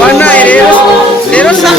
Banaye rero sa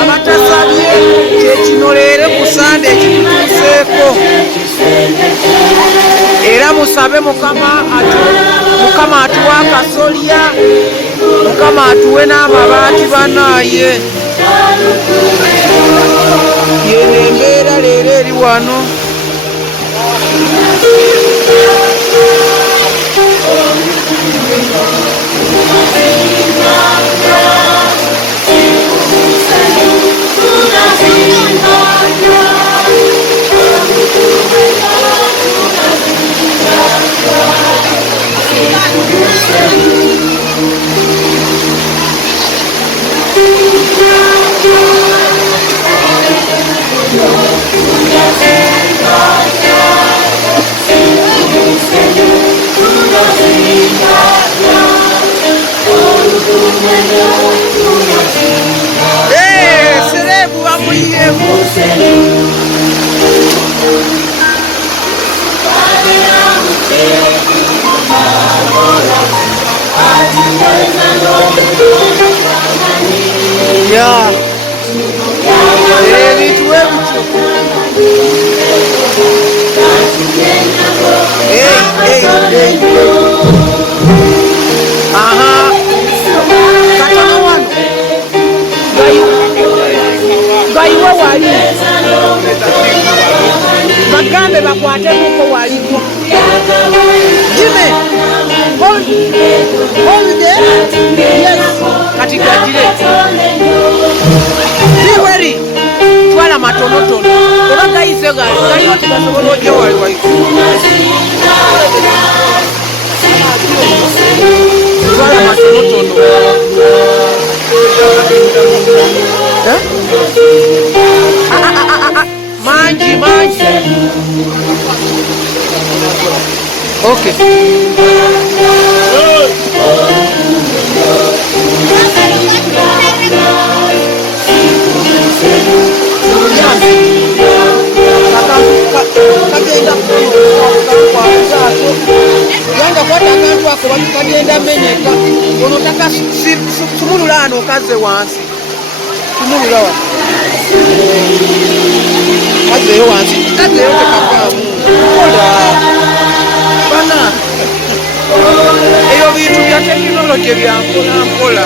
abatasabye kyekino leero kusande ekitutuuseeko era musabe mukama atuwa akasolya, mukama atuwe n'amabaati banaaye. Yeno embeera leero eri wano. Serebu amuyemu. Ya. Ebintu ebityo. Aha. Katono wano. Gaiwa wali. Bagambe bakwate muko waliko. Jime. Hold it. Yes. Katika jile. Be ready. Twala matonotono. Obaga ize gali oti basobola oje wali wali. Twala matonotono. Manji. Okay. Yanga kwata akantu ako kagenda menyeka ono taka sumulula ano kaze wansi sumulula wa kaze wansi kaze yote kafamu ola bana eyo bintu bya teknology bya mpola